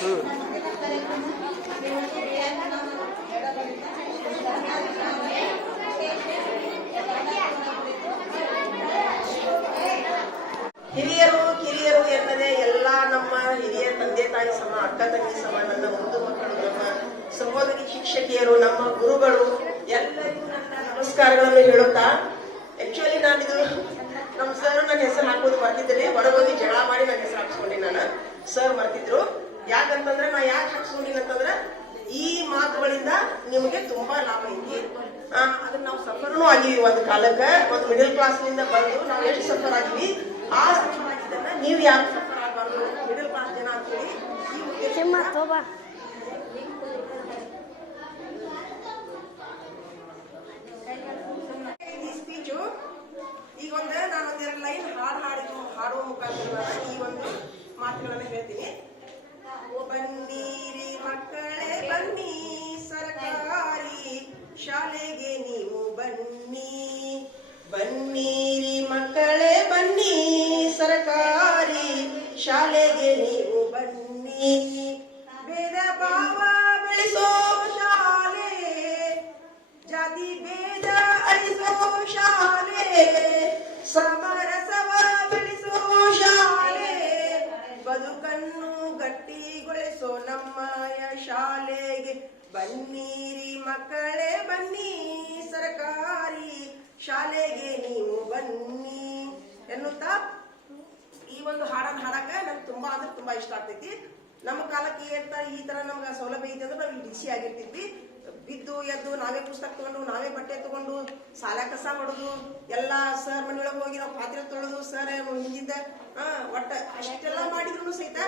ಹಿರಿಯರು ಕಿರಿಯರು ಎನ್ನದೆ ಎಲ್ಲ ನಮ್ಮ ಹಿರಿಯ ತಂದೆ ತಾಯಿ ಸಮ, ಅಕ್ಕ ತಂಗಿ ಸಮ, ನನ್ನ ಮುದ್ದು ಮಕ್ಕಳು, ನಮ್ಮ ಸಹೋದರಿ ಶಿಕ್ಷಕಿಯರು, ನಮ್ಮ ಗುರುಗಳು ಎಲ್ಲರಿಗೂ ನನ್ನ ನಮಸ್ಕಾರಗಳನ್ನು ಹೇಳುತ್ತಾ, ಆಕ್ಚುಲಿ ನಾನಿದು ನಮ್ಮ ಸರ್ ನನ್ನ ಹೆಸರು ಹಾಕೋದು ಮರ್ತಿದ್ದೆ. ಹೊರಗೋಗಿ ಜಗಳ ಮಾಡಿ ನನ್ನ ಹೆಸರು ಹಾಕ್ಸ್ಕೊಂಡಿ. ನಾನು ಸರ್ ಮರ್ತಿದ್ರು. ಯಾಕಂತಂದ್ರೆ ನಾ ಯಾಕೆ ಹಾಕ್ಸ್ಕೊಂಡಿನ ಅಂತಂದ್ರೆ ಈ ಮಾತುಗಳಿಂದ ನಿಮಗೆ ತುಂಬಾ ಲಾಭ ಐತಿ. ಅದನ್ನ ನಾವು ಸಫರ್ನು ಆಗಿವಿ. ಒಂದು ಕಾಲಕ್ಕೆ ಒಂದು ಮಿಡಲ್ ಕ್ಲಾಸ್ ನಿಂದ ಬಂದು ನಾವು ಎಷ್ಟು ಸಫರ್ ಆಗಿವಿ, ಆ ಸಫರ್ ಆಗಿದ್ದನ್ನ ನೀವು ಯಾಕೆ ಸಫರ್ ಆಗಬಾರ್ದು, ಮಿಡಲ್ ಕ್ಲಾಸ್ ಜನ ಅಂತೇಳಿ ಈ ಉದ್ದೇಶ ಸ್ಪೀಚು. ಈಗ ನಾನೊಂದೆರಡು ಲೈನ್ ಹಾಡುವ ಮುಖಾಂತರ ಈ ಒಂದು ಮಾತುಗಳನ್ನು ಹೇಳ್ತೀನಿ. ಬನ್ನಿರಿ ಮಕ್ಕಳೇ ಬನ್ನಿ, ಸರ್ಕಾರಿ ಶಾಲೆಗೆ ನೀವು ಬನ್ನಿ. ಬನ್ನಿರಿ ಮಕ್ಕಳೇ ಬನ್ನಿ, ಸರ್ಕಾರಿ ಶಾಲೆಗೆ ನೀವು ಬನ್ನಿ. ಭೇದ ಭಾವ ಬೆಳೆಸೋ ಶಾಲೆ, ಜಾತಿ ಭೇದ ಅಳಿಸೋ ಶಾಲೆ, ಸಮರಸವ ಬೆಳೆಸೋ ಶಾಲೆ, ಬದುಕನ್ನು ಗಟ್ಟಿಗೊಳಿಸೋ ನಮ್ಮಯ ಶಾಲೆಗೆ ಬನ್ನಿರಿ ಮಕ್ಕಳೇ ಬನ್ನಿ, ಸರ್ಕಾರಿ ಶಾಲೆಗೆ ನೀವು ಬನ್ನಿ ಎನ್ನುತ್ತಾ ಈ ಒಂದು ಹಾಡನ್ನು ಹಾಡಕ ನನ್ಗೆ ತುಂಬಾ ಅಂದ್ರೆ ತುಂಬಾ ಇಷ್ಟ ಆಗ್ತೈತಿ. ನಮ್ಮ ಕಾಲಕ್ಕೆ ಈ ತರ ನಮ್ಗೆ ಸೌಲಭ್ಯ ಐತಿ ಅಂದ್ರೆ ನಾವು ಇಲ್ಲಿ ಬಿಸಿ ಆಗಿರ್ತಿದ್ವಿ. ಬಿದ್ದು ಎದ್ದು ನಾವೇ ಪುಸ್ತಕ ತಗೊಂಡು, ನಾವೇ ಬಟ್ಟೆ ತಗೊಂಡು, ಸಾಲ ಕಸ ಮಾಡೋದು, ಎಲ್ಲಾ ಸರ್ ಮನೆಯೊಳಗೆ ಹೋಗಿ ನಾವು ಪಾತ್ರೆ ತೊಳೆದು ಸರ್ ಹಿಂದಿಂದ ಒಟ್ಟ ಅಷ್ಟೆಲ್ಲ ಮಾಡಿದ್ರು ಸಹಿತ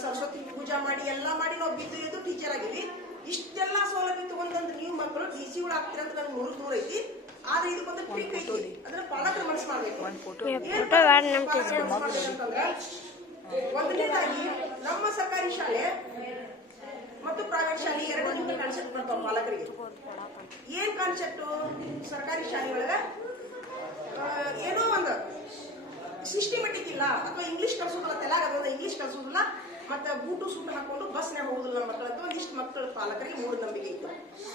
ಸರಸ್ವತಿ ಪೂಜಾ ಮಾಡಿ ಎಲ್ಲಾ ಮಾಡಿ ನಾವು ಬಿದ್ದು ಎದ್ದು ಟೀಚರ್ ಆಗಿವಿ. ಇಷ್ಟೆಲ್ಲ ಸೌಲಭ್ಯ ತಗೊಂಡಂತ ನೀವು ಮಕ್ಕಳು ಡಿಸಿಗಳು ಆಗ್ತೀರ ಅಂತ ನನ್ಗೆ ನೂರು ಐತಿ. ಆದ್ರೆ ಇದಕ್ಕೊಂದು ಟ್ರಿಕ್ ಐತಿ, ಅಂದ್ರೆ ಪಾಲಕರ ಮನಸ್ಸು ಮಾಡ್ಬೇಕು. ಒಂದನೇದಾಗಿ ನಮ್ಮ ಸರ್ಕಾರಿ ಶಾಲೆ ಮತ್ತು ಪ್ರೈವೇಟ್ ಶಾಲೆ ಎರಡು ನಿಮ್ಗೆ ಕಾನ್ಸೆಪ್ಟ್ ಬರ್ತಾವ ಪಾಲಕರಿಗೆ. ಏನ್ ಕಾನ್ಸೆಪ್ಟ್? ಸರ್ಕಾರಿ ಶಾಲೆಗಳ ಏನೋ ಒಂದು ಸಿಸ್ಟಮೆಟಿಕ್ ಇಲ್ಲ, ಅಥವಾ ಇಂಗ್ಲಿಷ್ ಕಲ್ಸೋದಿಲ್ಲ, ತೆಲುಗು ಇಂಗ್ಲಿಷ್ ಕಲ್ಸೋದಿಲ್ಲ, ಮತ್ತೆ ಬೂಟು ಸೂಟು ಹಾಕೊಂಡು ಬಸ್ನಾಗ ಹೋಗುದಿಲ್ಲ ನಮ್ಮ ಮಕ್ಕಳಂತ ಒಂದಿಷ್ಟು ಮಕ್ಕಳ ಪಾಲಕರಿಗೆ ಮೂಢನಂಬಿಕೆ ಇತ್ತು.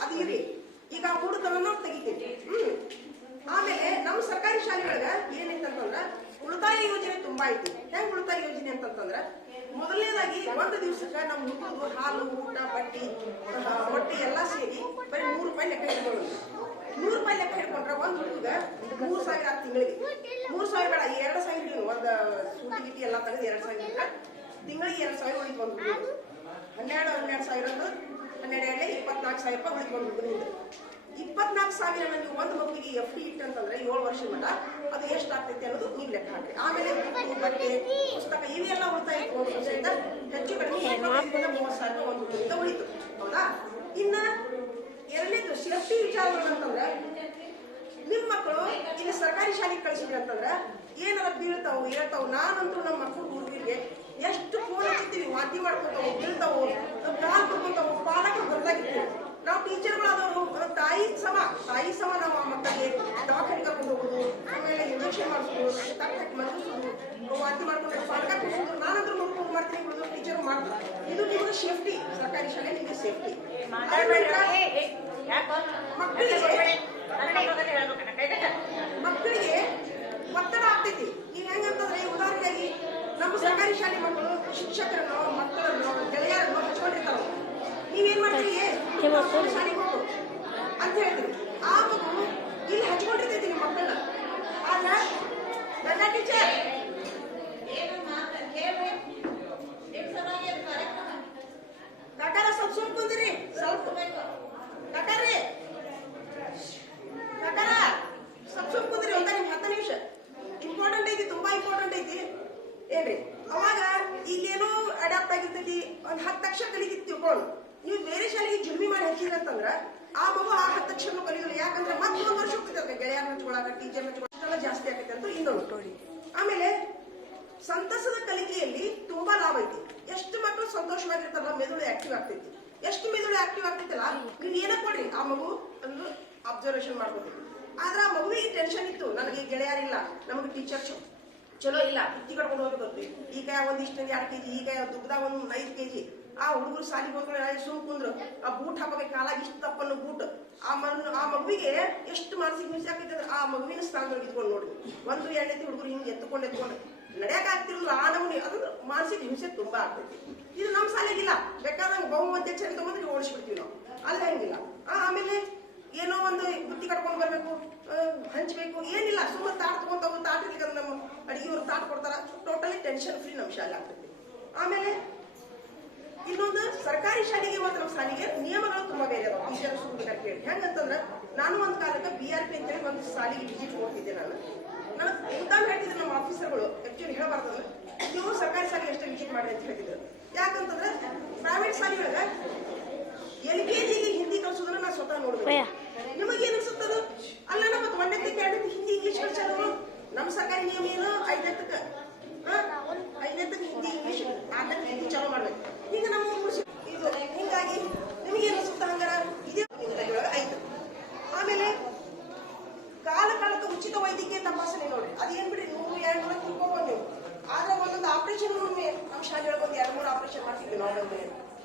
ಅದು ಇರ್ಲಿ, ಈಗ ಆ ಮೂಢತನ ನಾವು ತೆಗಿತೀವಿ. ಆಮೇಲೆ ನಮ್ಮ ಸರ್ಕಾರಿ ಶಾಲೆಗಳಿಗೆ ಏನೈತಂತಂದ್ರ ಉಳಿತಾಯ ಯೋಜನೆ ತುಂಬಾ ಐತಿ. ಹೆಂಗ್ ಉಳಿತಾಯ ಯೋಜನೆ ಅಂತಂದ್ರ, ಮೊದಲನೇದಾಗಿ ಒಂದು ದಿವಸಕ್ಕೆ ನಮ್ಮ ಹುಡುಗರು ಹಾಲು, ಊಟ, ಹೊಟ್ಟೆ ಎಲ್ಲಾ ಸೇರಿ ಬರೀ ₹100 ಲೆಕ್ಕ ಹಿಡ್ಕೊಳ್ಳೋದು. ₹100 ಲೆಕ್ಕ ಹಿಡ್ಕೊಂಡ್ರೆ ಒಂದು ಹುಡುಗ 3,000 ಆಗ ತಿಂಗಳಿಗೆ. 3,000 ಬೇಡ, 2,000 ಒಂದು ಸೂಟಿ ಗಿಟಿ ಎಲ್ಲ ತೆಗೆದು 2,000 ತಿಂಗಳಿಗೆ 2,000 ಉಳಿತು. ಒಂದು ಹುಡುಗ 12,000 ಅಂದ್ರೆ 12 24,000 ರೂಪಾಯಿ ಉಳಿತು ಒಂದು ಹುಡುಗನಿಂದ. 24,000 ನೀವು ಒಂದು ಮಗುವಿಗೆ FD ಇಟ್ಟಂತಂದ್ರೆ 7 ವರ್ಷದ ಮಟ್ಟ ಅದು ಎಷ್ಟು ಆಗ್ತೈತಿ ಅನ್ನೋದು ನೀವು ಲೆಕ್ಕ ಹಾಕ್ರಿ. ಆಮೇಲೆ ಬಟ್ಟೆ, ಪುಸ್ತಕ ಇವೆಲ್ಲ ಉಳಿತಾಯ ಸಹಿತ ಹೆಚ್ಚು ಕಡಿಮೆ 25,000 ಒಂದು ಹುಡುಗಿಂದ ಉಳಿತು. ಹೌದಾ? ಇನ್ನ ಎರಡನೇದು ಸೇಫ್ಟಿ ವಿಚಾರಗಳು ಅಂತಂದ್ರೆ, ನಿಮ್ ಮಕ್ಕಳು ಇಲ್ಲಿ ಸರ್ಕಾರಿ ಶಾಲೆಗೆ ಕಳಿಸಿದ್ರಿ ಅಂತಂದ್ರೆ ಏನಾರ ಬೀಳ್ತಾವು ಹೇಳ್ತಾವು. ನಾನಂತೂ ನಮ್ಮ ಮಕ್ಕಳು ಹುಡುಗರಿಗೆ ಎಷ್ಟು ಫೋನ್ ಹಚ್ಚಿರ್ತೀವಿ, ವಾಂತಿ ಮಾಡ್ಕೊತಾವು, ಬೀಳ್ತಾವು, ಕಾಲ್ ಕೊಡ್ಕೊಂತಾವು, ಪಾಲಕರು ಹೊರದಾಗಿರ್ತೀವಿ. ನಾವು ಟೀಚರ್ಗಳಾದವರು ತಾಯಿ ಸಮ ನಾವು ಆ ಮಕ್ಕಳಿಗೆ ದವಾಖಾನೆ ಕರ್ಕೊಂಡು ಹೋಗುದು, ಆಮೇಲೆ ಇಂಜೆಕ್ಷನ್ ಮಾಡಿಸೋದು, ತಕ್ಕ ಮಲಗಿಸೋದು, ವಾಂತಿ ಮಾಡ್ಕೊಂಡು ಪಾಲಕ ಕೊಡಿಸೋದು. ನಾನಂದ್ರೂ ಮಕ್ಕಳು ಮಾಡ್ತೀನಿ, ಬಿಡೋದು ಟೀಚರ್ ಮಾಡ್ತಾರೆ. ಇದು ನಿಮಗೆ ಸೇಫ್ಟಿ. ಸರ್ಕಾರಿ ಶಾಲೆ ನಿಮಗೆ ಸೇಫ್ಟಿ. ಮಕ್ಕಳಿಗೆ ಒತ್ತಡ ಆಗ್ತೈತಿ. ಈಗ ಹೆಂಗಂತಂದ್ರೆ ಉದಾಹರಣೆಯಾಗಿ ನಮ್ಮ ಸರ್ಕಾರಿ ಶಾಲೆ ಮಕ್ಕಳು ಶಿಕ್ಷಕರನ್ನು, ಮಕ್ಕಳನ್ನು, ಗೆಳೆಯರನ್ನು ಹಚ್ಕೊಂಡಿರ್ತಾರ. ನೀವೇನ್ ಮಾಡ್ತೀರಿ, ಶಾಲೆಗೆ ಹೋಗು ಅಂತ ಹೇಳ್ತೀವಿ. ಆ ಮಗು ಇಲ್ಲಿ ಹಚ್ಕೊಂಡಿರ್ತೈತಿ ನಿಮ್ಮ ಮಕ್ಕಳನ್ನ. ಆದ್ರೆ ನನ್ನ ಟೀಚರ್ ಕಾಕಾರ ಸ್ವಲ್ಪ ಕುಂದಿರಿ, ಸ್ವಲ್ಪ ಕಾಕಾರಿ ಕಾಕಾರ ಸ್ವಲ್ಪ ಕುಂದಿರಿ, ಒಂದ ನಿಮ್ 10 ನಿಮಿಷ. ಇಂಪಾರ್ಟೆಂಟ್ ಐತಿ, ತುಂಬಾ ಇಂಪಾರ್ಟೆಂಟ್ ಐತಿ ಏನ್ರಿ. ಅವಾಗ ಇಲ್ಲೇನೋ ಅಡಾಪ್ಟ್ ಆಗಿರ್ತೈತಿ, ಒಂದ್ 10 ಅಕ್ಷರ ಕಲಿತಿತ್ತು ತಿಳ್ಕೊಂಡು ನೀವು ಬೇರೆ ಶಾಲೆಗೆ ಜುಲ್ಮಿ ಮಾಡಿ ಹಚ್ಚಿದ್ರಂತಂದ್ರ ಆ ಮಗು ಆ 10 ಅಕ್ಷರ ಕಲಿಯೋದಿಲ್ಲ. ಯಾಕಂದ್ರೆ ಮತ್ತೆ 1 ವರ್ಷ ಹೋಗ್ತಿದ್ದಾರೆ ಗೆಳೆಯರ್ ಹಚ್ಕೊಳಕ, ಟೀಚರ್ ಹಚ್ಕೊಳ ಜಾಸ್ತಿ ಆಗೈತೆ ಅಂತ ಇನ್ನೊಂದು. ಆಮೇಲೆ ಸಂತಸದ ಕಲಿಕೆಯಲ್ಲಿ ತುಂಬಾ ಲಾಭ ಐತಿ. ಎಷ್ಟು ಮಕ್ಕಳು ಸಂತೋಷವಾಗಿರ್ತಾರಲ್ಲ, ಮೆದುಳು ಆಕ್ಟಿವ್ ಆಗ್ತೈತಿ. ಎಷ್ಟು ಮೆದುಳು ಆಕ್ಟಿವ್ ಆಗ್ತೈತಲ್ಲ, ನೀವು ಏನ ಕೊಡ್ರಿ ಆ ಮಗು ಒಂದು ಅಬ್ಸರ್ವೇಷನ್ ಮಾಡ್ಬೋದು. ಆದ್ರೆ ಆ ಮಗುವಿಗೆ ಟೆನ್ಷನ್ ಇತ್ತು, ನನಗೆ ಗೆಳೆಯರಿಲ್ಲ, ನಮಗೆ ಟೀಚರ್ ಚಲೋ ಇಲ್ಲ, ಬುತ್ತಿ ಕಟ್ಕೊಂಡು ಹೋಗ್ಬೇಕು, ಈಗ ಒಂದಿಷ್ಟು 2 kg, ಈಗ ದುಗ್ಗದಾಗ ಒಂದು 5 kg ಆ ಹುಡುಗರು ಸಾಲಿಗೆ ಹೋಗ್ಕೊಂಡು ಸುಮ್ ಕುಂದ್ರು, ಆ ಬೂಟ್ ಹಾಕೋಬೇಕು ಕಾಲಾಗಿ ಇಷ್ಟು ತಪ್ಪನ್ನು ಬೂಟ್. ಆ ಮಗುವಿಗೆ ಎಷ್ಟು ಮಾನಸಿಕ ಹಿಂಸೆ ಆಗ್ತೈತೆ ಅಂದ್ರೆ ಆ ಮಗುವಿನ ಸ್ಥಾನದೊಳಗೆ ಇದ್ಕೊಂಡು ನೋಡಿ. 1 2 ಹುಡುಗರು ಹಿಂಗೆ ಎತ್ತುಕೊಂಡು ನಡೆಯಕ್ಕೆ ಆಗ್ತಿರಲಿಲ್ಲ. ಆ ನಮೂನಿ ಅದು ಮಾನಸಿಕ ಹಿಂಸೆ ತುಂಬಾ ಆಗ್ತೈತಿ. ಇದು ನಮ್ಮ ಶಾಲೆಗಿಲ್ಲ. ಬೇಕಾದಂಗೆ ಬಹುಮಧ್ಯಕ್ಷರ ತಗೊಂಡ್ರೆ ಓಡಿಸ್ಬಿಡ್ತೀವಿ ನಾವು. ಅಲ್ಲಿ ಹಂಗಿಲ್ಲ. ಆಮೇಲೆ ಏನೋ ಒಂದು ಬುತ್ತಿ ಕಟ್ಕೊಂಡು ಬರ್ಬೇಕು, ಹಂಚ್ಬೇಕು, ಏನಿಲ್ಲ. ಸುಮ್ಮನೆ ತಾಟ್ ತಗೊಂತಾವು, ತಾಟ್ ಇರ್ಲಿಕ್ಕೆ ನಮ್ಮ ಅಡಿಗೆಯವ್ರು ತಾಟ್ ಕೊಡ್ತಾರ. ಟೋಟಲಿ ಟೆನ್ಷನ್ ಫ್ರೀ ನಮ್ಮ ಶಾಲೆ ಆಗ್ತೈತಿ. ಆಮೇಲೆ ಇನ್ನೊಂದು ಸರ್ಕಾರಿ ಶಾಲೆಗೆ ಮತ್ತು ನಮ್ಮ ಶಾಲೆಗೆ ನಿಯಮಗಳು ತುಂಬಾ ಬೇರೆ ಅದಾವ. ಟೀಚರ್ ಸುದ್ದಿಗಾರ ಕೇಳಿ ಹೆಂಗಂತಂದ್ರೆ, ನಾನು ಒಂದು ಕಾಲಕ್ಕೆ BRP ಅಂತೇಳಿ ಒಂದು ಶಾಲೆಗೆ ವಿಸಿಟ್ ಹೋಗ್ತಿದ್ದೆ. ನನಗೆ ಉದಾಹರಣೆ ಹೇಳ್ತಿದ್ರು ನಮ್ಮ ಆಫೀಸರ್ಗಳು. ಆಕ್ಚುಲಿ ಹೇಳಬಾರ್ದಂದ್ರೆ, ನೀವು ಸರ್ಕಾರಿ ಶಾಲೆಗೆ ಎಷ್ಟು ವಿಸಿಟ್ ಮಾಡಿ ಅಂತ ಹೇಳ್ತಿದ್ರು. ಯಾಕಂತಂದ್ರೆ ಪ್ರೈವೇಟ್ ಶಾಲೆಗಳಿಗೆ LKG ಹಿಂದಿ ಕಲ್ಸೋದನ್ನ ನಾ ಸ್ವತಃ ನೋಡ್ಬೇಕು. ನಿಮಗೇನು ಅನ್ಸುತ್ತದು? ಅಲ್ಲ, ಮತ್ತೆ 1ನೇ 2ನೇ ಹಿಂದಿ ಇಂಗ್ಲಿಷ್ ಕಲ್ಸೋದು. ನಮ್ಮ ಸರ್ಕಾರಿ ನಿಯಮ ಏನು? 5ನೇತಕ್ಕೆ ಹಿಂದಿ ಇಂಗ್ಲಿಷ್, 4ನೇತಕ್ಕೆ ಹಿಂದಿ ಚಾಲೂ ಮಾಡ್ಬೇಕು. ಈಗ ನಮ್ಮ ಇದು ಹಿಂಗಾಗಿ ನಿಮಗೇನು ಅನ್ಸುತ್ತ? ಹಂಗಾರ ಇದೇ ಆಯ್ತು. ಆಮೇಲೆ ಕಾಲಕ್ಕೆ ಉಚಿತ ವೈದ್ಯಕೀಯ ತಪಾಸಣೆ ನೋಡ್ರಿ. ಅದೇನ್ ಬಿಡ್ರಿ, 100-200 ತಿಳ್ಕೊಬೋದು ನೀವು. ಆದ್ರೆ ಒಂದೊಂದು ಆಪರೇಷನ್ ನಮ್ಮ ಶಾಲೆಯೊಳಗೆ ಒಂದು 2-3 ಆಪರೇಷನ್ ಮಾಡ್ತಿದ್ವಿ ನಾವು.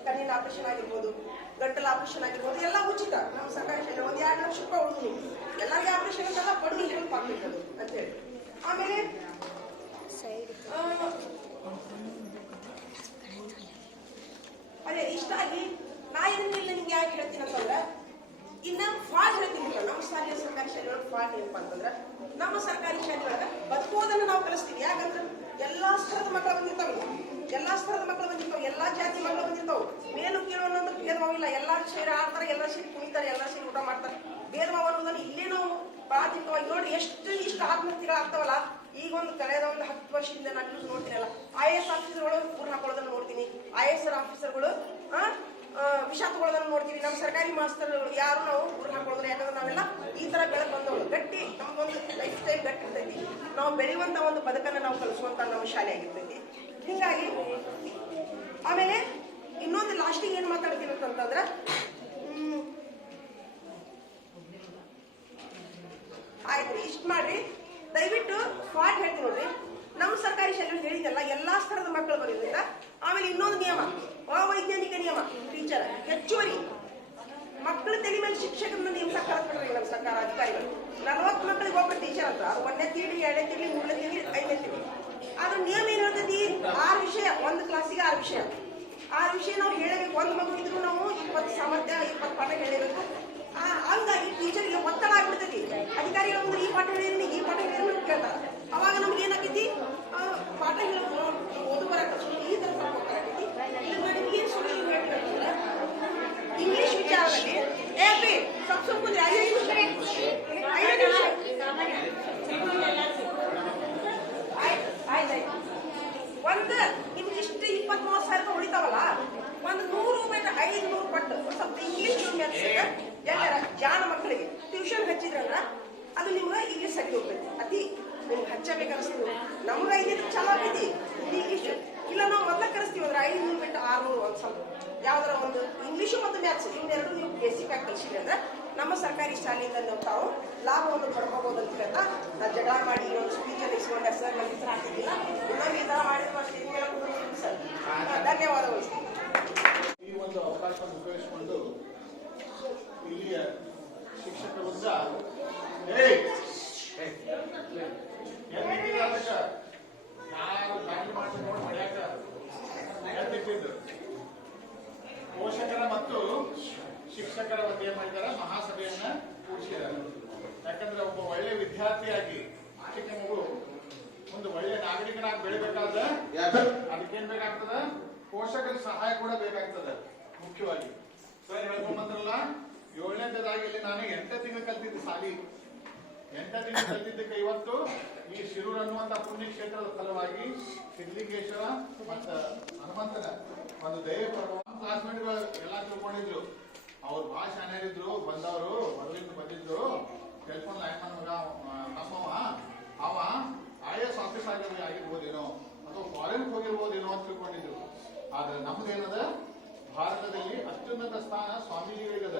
ಕಣ್ಣಿನ ಆಪರೇಷನ್ ಆಗಿರ್ಬೋದು, ಗಂಟಲ ಆಪರೇಷನ್ ಆಗಿರ್ಬೋದು, ಎಲ್ಲ ಉಚಿತ. ನಮ್ಮ ಸರ್ಕಾರಿ ಶಾಲೆ ಒಂದು 2 ಲಕ್ಷ ರೂಪಾಯಿ ಉಳಿದು ಎಲ್ಲರಿಗೆ ಆಪರೇಷನ್ ಅಂತೆಲ್ಲ ಬಡವಿ ಹೆಲ್ಪ್ ಆಗ್ಬೇಕು ಅಂತ ಹೇಳಿ. ಆಮೇಲೆ ಅದೇ ಇಷ್ಟಾಗಿ ನಾ ಏನಿಲ್ಲ ನಿಮ್ಗೆ ಯಾಕೆ ಹೇಳ್ತೀನಿ ಅಂತಂದ್ರೆ, ಇನ್ನ ಫಾಲ್ಟ್ ಹೇಳ್ತೀನಿ. ನಮ್ಮ ಶಾಲೆಯ ಸರ್ಕಾರಿ ಶಾಲೆಯೊಳಗೆ ಫಾಲ್ಟ್ ಏನಪ್ಪ ಅಂತಂದ್ರೆ, ನಮ್ಮ ಸರ್ಕಾರಿ ಶಾಲೆಯೊಳಗೆ ಬದುಕೋದನ್ನು ನಾವು ಕಲಿಸ್ತೀವಿ. ಯಾಕಂದ್ರೆ ಎಲ್ಲಾ ಸ್ತರದ ಮಕ್ಕಳು ಬಂದಿರ್ತಾವೆ, ಎಲ್ಲಾ ಜಾತಿ ಮಕ್ಕಳು ಬಂದಿರ್ತಾವೆ. ಮೇಲು ಕೀಳು ಅನ್ನೋದು ಭೇದ ಭಾವಿಲ್ಲ. ಎಲ್ಲಾರು ಸೇರಿ ಆಡ್ತಾರೆ, ಎಲ್ಲರೂ ಸೇರಿ ಕುಣಿತಾರೆ, ಎಲ್ಲರೂ ಸೇರಿ ಊಟ ಮಾಡ್ತಾರೆ. ಭೇದ ಭಾವ ಅನ್ನೋದನ್ನು ಇಲ್ಲೇ ನಾವು ಪ್ರಾಥಮಿಕವಾಗಿ ನೋಡಿ. ಇಷ್ಟು ಆತ್ಮಹತ್ಯೆಗಳಾಗ್ತಾವಲ್ಲ. ಈಗ ಕಳೆದ ಒಂದು 10 ವರ್ಷದಿಂದ ನಾನು ನ್ಯೂಸ್ ನೋಡ್ತೀನಲ್ಲ, IAS ಆಫೀಸರ್ಗಳು ಊರು ಹಾಕೊಳ್ಳೋದನ್ನು ನೋಡ್ತೀನಿ. IAS ಆಫೀಸರ್ಗಳು ವಿಷ ತಗೊಳ್ಳೋದನ್ನು ನೋಡ್ತೀವಿ. ನಮ್ಮ ಸರ್ಕಾರಿ ಮಾಸ್ತರ್ ಯಾರು ನಾವು ಊರು ಹಾಕೊಳ್ಳೋದ್ರೆ, ಯಾಕಂದ್ರೆ ನಾವೆಲ್ಲ ಈ ತರ ಬೆಳೆದು ಬಂದವರು. ಗಟ್ಟಿ ನಮ್ಗೊಂದು ಲೈಫ್ ಸ್ಟೈಲ್ ಗಟ್ಟಿ ಇರ್ತೈತಿ. ನಾವು ಬೆಳೆಯುವಂತ ಒಂದು ಬದುಕನ್ನು ನಾವು ಕಲಿಸುವಂತ ನಮ್ಮ ಶಾಲೆ ಆಗಿರ್ತೈತಿ. ಹಿಂಗಾಗಿ ಆಮೇಲೆ ಇನ್ನೊಂದು ಲಾಸ್ಟಿಗೆ ಏನ್ ಮಾತಾಡ್ತೀನಿ ಅಂತಂದ್ರೆ, ಆಯ್ತು ಇಷ್ಟ ಮಾಡ್ರಿ. ದಯವಿಟ್ಟು ಫಾಲ್ಟ್ ಹೇಳ್ತೀನಿ ನೋಡ್ರಿ. ನಮ್ಮ ಸರ್ಕಾರಿ ಶಾಲೆ ಹೇಳಿದಲ್ಲ, ಎಲ್ಲಾ ಸ್ತರದ ಮಕ್ಕಳು ಬರೋದ್ರಿಂದ. ಆಮೇಲೆ ಇನ್ನೊಂದು ನಿಯಮ, ಅವೈಜ್ಞಾನಿಕ ನಿಯಮ. ಟೀಚರ್ ಹೆಚ್ಚುವರಿ ಮಕ್ಕಳ ತಲೆ ಮೇಲೆ ಶಿಕ್ಷಕರನ್ನ ನೇಮಕ ಕಳಿಸ್ಬಿಟ್ರಿ ನಮ್ಮ ಸರ್ಕಾರ ಅಧಿಕಾರಿಗಳು. 40 ಮಕ್ಕಳಿಗೆ ಒಬ್ಬ ಟೀಚರ್ ಅಂತ. ಅದು 1ನೇ ತಿಂಗಳು, 2ನೇ ತಿಂಗಳು, 3ನೇ ತಿಂಗಳು, 5ನೇ ತಿಂಗಳು. ಅದ್ರ ನಿಯಮ ಏನ್ ಹೇಳ್ತೈತಿ? 6 ವಿಷಯ, ಒಂದು ಕ್ಲಾಸಿಗೆ 6 ವಿಷಯ. 6 ವಿಷಯ ನಾವು ಹೇಳಬೇಕು. ಒಂದು ಮಗು ಇದ್ರು ನಾವು 20 ಸಾಮರ್ಥ್ಯ, 20 ಪಾಠ ಹೇಳಬೇಕು. ಹಂಗಾಗಿ ಟೀಚರ್ಗೆ ಒತ್ತಡ ಆಗ್ಬಿಡ್ತೈತಿ. ಅಧಿಕಾರಿಗಳ ಮುಂದೆ ಈ ಪಾಠ ಹೇಳಿದ್ರೆ ಈ ಪಾಠ ಹೇಳಿದ್ರೆ ಕೇಳ್ತಾರ. ಅವಾಗ ನಮ್ಗೆ ಏನಾಕೈತಿ? ಪಾಠ ಹೇಳೋದು ಓದು ಬರಕ ಈ ತರ ಹೋಗ್ತಾರೈತಿ. ನಿಮ್ಗೆ ಏನ್ ಸೊಲ್ಯೂಷನ್ ಹೇಳ್ಬೇಕಂದ್ರೆ, ಇಂಗ್ಲಿಷ್ ವಿಚಾರದಲ್ಲಿ ಕುಂದ್ರೆ 5 ನಿಮಿಷ ಒಂದು ನಿಮ್ಗೆ ಇಷ್ಟು 20-30 ಸಾವಿರ ರೂಪಾಯಿ ಉಳಿತಾವಲ್ಲ, ಒಂದು 100 ರೂಪಾಯಿ 500 ಪಟ್ಟು ಸ್ವಲ್ಪ ಇಂಗ್ಲಿಷ್ ಎಲ್ಲರ ಜಾಣ ಮಕ್ಕಳಿಗೆ ಟ್ಯೂಷನ್ ಹಚ್ಚಿದ್ರಂದ್ರ ಅದು ನಿಮ್ಗೆ ಇಂಗ್ಲಿಷ್ ಸರಿ ಹೋಗ್ಬೇಕು. ಅತಿ ನಿಮ್ಗೆ ಹಚ್ಚಬೇಕನ್ನಿಸ್ತೀವಿ. ನಮ್ಗೆ 5 ಚಲೋ ಆಗೈತಿ ಇಂಗ್ಲಿಷ್. ಇಲ್ಲ ನಾವು ಮೊದಲ ಕಲಿಸ್ತೀವಿ ಅಂದ್ರೆ 500 ಬಿಟ್ಟು 600 ಒಂದು ಸ್ವಲ್ಪ ಯಾವ್ದಾರ ಒಂದು ಇಂಗ್ಲಿಷು ಮತ್ತು ಮ್ಯಾಥ್ಸ್ ಇವೆರಡು ನೀವು ಬೇಸಿಕ್ ಆಗಿ ಕಲಿಸಿದ್ರಿ ಅಂದ್ರೆ ನಮ್ಮ ಸರ್ಕಾರಿ ಶಾಲೆಯಿಂದ ನಾವು ತಾವು ಲಾಭವನ್ನು ಪಡ್ಕೋಬಹುದು ಅಂತ ಹೇಳ್ತಾ, ನಾ ಜಗಳ ಮಾಡಿ ಒಂದು ಸ್ಪೀಚಲ್ಲಿ ಇಸ್ಕೊಂಡೆ ಸರ್, ನನ್ನ ಹೆಸರು ಹಾಕಿದ್ದಿಲ್ಲ. ಇನ್ನೊಂದು ಈ ತರ ಮಾಡಿದ್ರು ಅಷ್ಟೇ ಸರ್. ಧನ್ಯವಾದಗಳು. ಈ ಒಂದು ಅವಕಾಶವನ್ನು ಉಪಯೋಗಿಸಿಕೊಂಡು ಇಲ್ಲಿಯ ಶಿಕ್ಷಕ ವೃಂದ ಯಾರು ದಾಳಿ ಮಾಡಿ ನೋಡಿ ಮಾಡ್ಯಾಕ ಎದ್ದಿಟ್ಟಿದ್ದು ಪೋಷಕರ ಮತ್ತು ಶಿಕ್ಷಕರ ಒಂದು ಏನ್ ಮಾಡಿದ್ದಾರೆ, ಮಹಾಸಭೆಯನ್ನ ಕೂಡಿಸಿದ್ದಾರೆ. ಯಾಕಂದ್ರೆ ಒಬ್ಬ ಒಳ್ಳೆ ವಿದ್ಯಾರ್ಥಿಯಾಗಿ ಚಿಕ್ಕ ಮಗು ಒಂದು ಒಳ್ಳೆ ನಾಗರಿಕನಾಗಿ ಬೆಳಿಬೇಕಾದ್ರೆ ಅದಕ್ಕೇನ್ ಬೇಕಾಗ್ತದ? ಪೋಷಕರ ಸಹಾಯ ಕೂಡ ಬೇಕಾಗ್ತದೆ. ಮುಖ್ಯವಾಗಿ ಸರ್ ಹೇಳ್ಕೊಂಬಂದ್ರಲ್ಲ, 7ನೇದಾಗಿ ಇಲ್ಲಿ ನಾನು 8 ತಿಂಗಳು ಕಲ್ತಿದ್ದೆ ಸಾಲಿ. 8 ತಿಂಗಳು ಕಲ್ತಿದ್ದಕ್ಕೆ ಇವತ್ತು ಈ ಶಿರೂರ್ ಅನ್ನುವಂತ ಪುಣ್ಯಕ್ಷೇತ್ರದ ಫಲವಾಗಿ ಸಿದ್ಧಲಿಂಗೇಶ್ವರ ಮತ್ತು ಹನುಮಂತನ ಒಂದು ದೈವ ಕ್ಲಾಸ್ಮೇಟ್ಗಳು ಎಲ್ಲ ತಿಳ್ಕೊಂಡಿದ್ರು. ಅವ್ರು ಭಾಳ ಶಾನ್ಯರಿದ್ರು. ಬಂದವರು ಹೊರಗಿಂದ ಬಂದಿದ್ರು. ಟೆಲಿಫೋನ್ ಲೈನ್ ಮಗ ನಮ್ಮವ ಅವ IAS ಆಫೀಸ್ ಆಗಿರ್ಬೋದೇನೋ ಅಥವಾ ಫಾರಿನ್ ಹೋಗಿರ್ಬೋದೇನೋ ಅಂತ ತಿಳ್ಕೊಂಡಿದ್ರು. ಆದ್ರೆ ನಮ್ದೇನದ, ಭಾರತದಲ್ಲಿ ಅತ್ಯುನ್ನತ ಸ್ಥಾನ ಸ್ವಾಮೀಜಿಗಳಿಗದ.